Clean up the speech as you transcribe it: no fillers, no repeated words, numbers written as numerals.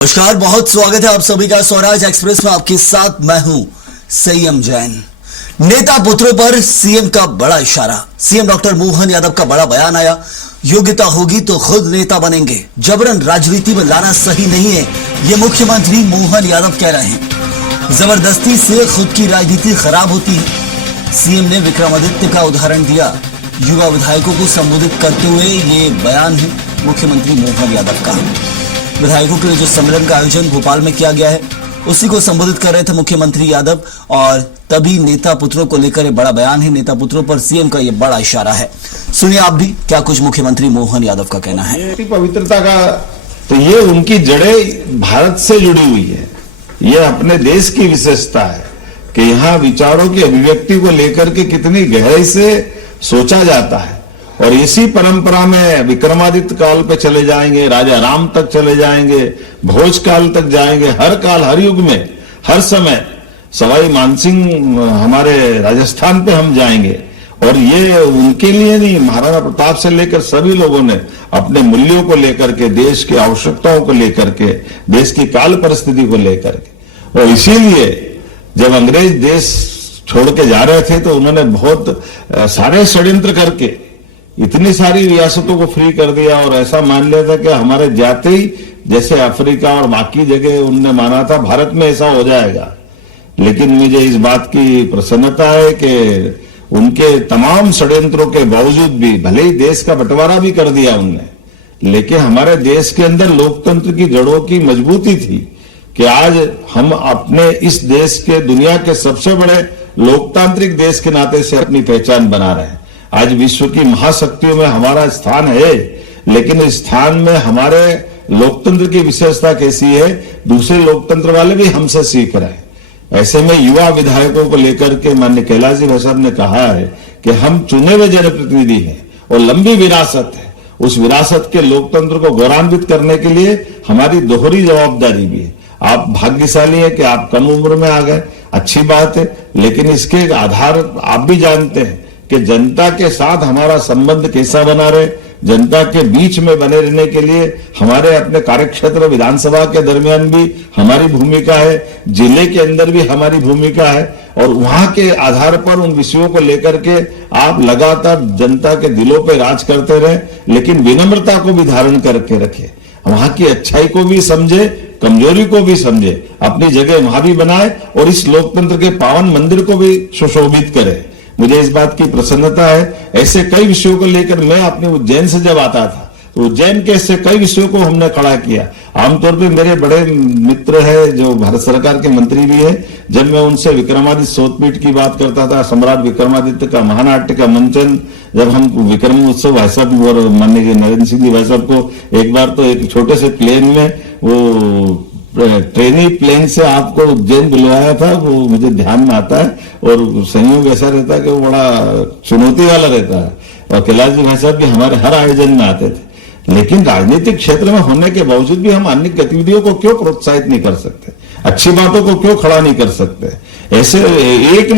नमस्कार, बहुत स्वागत है आप सभी का स्वराज एक्सप्रेस में। आपके साथ मैं हूं संयम जैन। नेता पुत्रों पर सीएम का बड़ा इशारा। सीएम डॉक्टर मोहन यादव का बड़ा बयान आया। योग्यता होगी तो खुद नेता बनेंगे, जबरन राजनीति में लाना सही नहीं है, ये मुख्यमंत्री मोहन यादव कह रहे हैं। जबरदस्ती से खुद की राजनीति खराब होती है। सीएम ने विक्रमादित्य का उदाहरण दिया। युवा विधायकों को संबोधित करते हुए ये बयान है मुख्यमंत्री मोहन यादव का। विधायकों के लिए जो सम्मेलन का आयोजन भोपाल में किया गया है, उसी को संबोधित कर रहे थे मुख्यमंत्री यादव। और तभी नेता पुत्रों को लेकर एक बड़ा बयान है। नेता पुत्रों पर सीएम का ये बड़ा इशारा है। सुनिए आप भी क्या कुछ मुख्यमंत्री मोहन यादव का कहना है। पवित्रता का तो ये उनकी जड़ें भारत से जुड़ी हुई है। ये अपने देश की विशेषता है कि यहाँ विचारों की अभिव्यक्ति को लेकर के कितनी गहराई से सोचा जाता है। और इसी परंपरा में विक्रमादित्य काल पे चले जाएंगे, राजा राम तक चले जाएंगे, भोज काल तक जाएंगे। हर काल, हर युग में, हर समय सवाई मानसिंह हमारे राजस्थान पे हम जाएंगे। और ये उनके लिए नहीं, महाराणा प्रताप से लेकर सभी लोगों ने अपने मूल्यों को लेकर के, देश की आवश्यकताओं को लेकर के, देश की काल परिस्थिति को लेकर के। और इसीलिए जब अंग्रेज देश छोड़ के जा रहे थे तो उन्होंने बहुत सारे षड्यंत्र करके इतनी सारी रियासतों को फ्री कर दिया और ऐसा मान लिया था कि हमारे जाते ही, जैसे अफ्रीका और बाकी जगह उनने माना था, भारत में ऐसा हो जाएगा। लेकिन मुझे इस बात की प्रसन्नता है कि उनके तमाम षड्यंत्रों के बावजूद भी, भले ही देश का बंटवारा भी कर दिया उनने, लेकिन हमारे देश के अंदर लोकतंत्र की जड़ों की मजबूती थी कि आज हम अपने इस देश के, दुनिया के सबसे बड़े लोकतांत्रिक देश के नाते से अपनी पहचान बना रहे हैं। आज विश्व की महाशक्तियों में हमारा स्थान है, लेकिन इस स्थान में हमारे लोकतंत्र की विशेषता कैसी है, दूसरे लोकतंत्र वाले भी हमसे सीख रहे हैं। ऐसे में युवा विधायकों को लेकर के माननीय कैलाश जी भाई साहब ने कहा है कि हम चुने हुए जनप्रतिनिधि हैं और लंबी विरासत है। उस विरासत के लोकतंत्र को गौरवान्वित करने के लिए हमारी दोहरी जवाबदारी भी है। आप भाग्यशाली है कि आप कम उम्र में आ गए, अच्छी बात है, लेकिन इसके आधार आप भी जानते हैं कि जनता के साथ हमारा संबंध कैसा बना रहे। जनता के बीच में बने रहने के लिए हमारे अपने कार्यक्षेत्र विधानसभा के दरमियान भी हमारी भूमिका है, जिले के अंदर भी हमारी भूमिका है। और वहां के आधार पर उन विषयों को लेकर के आप लगातार जनता के दिलों पे राज करते रहे, लेकिन विनम्रता को भी धारण करके रखे। वहां की अच्छाई को भी समझे, कमजोरी को भी समझे, अपनी जगह वहां भी बनाए और इस लोकतंत्र के पावन मंदिर को भी सुशोभित करे। मुझे इस बात की प्रसन्नता है। ऐसे कई विषयों को लेकर मैं अपने उज्जैन से जब आता था तो उज्जैन के ऐसे कई विषयों को हमने खड़ा किया। आमतौर पे मेरे बड़े मित्र है जो भारत सरकार के मंत्री भी है, जब मैं उनसे विक्रमादित्य शोधपीठ की बात करता था, सम्राट विक्रमादित्य का महानाट्य का मंचन, जब हम विक्रम उत्सव भाई साहब और माननीय नरेंद्र सिंह जी भाई साहब को एक बार तो एक छोटे से प्लेन में, वो ट्रेनी प्लेन से आपको उज्जैन बुलवाया था, वो मुझे ध्यान में आता है। और संयोग ऐसा रहता है कि वो बड़ा चुनौती वाला रहता है। और कैलाश जी भाई साहब भी हमारे हर आयोजन में आते थे। लेकिन राजनीतिक क्षेत्र में होने के बावजूद भी हम अन्य गतिविधियों को क्यों प्रोत्साहित नहीं कर सकते, अच्छी बातों को क्यों खड़ा नहीं कर सकते। ऐसे एक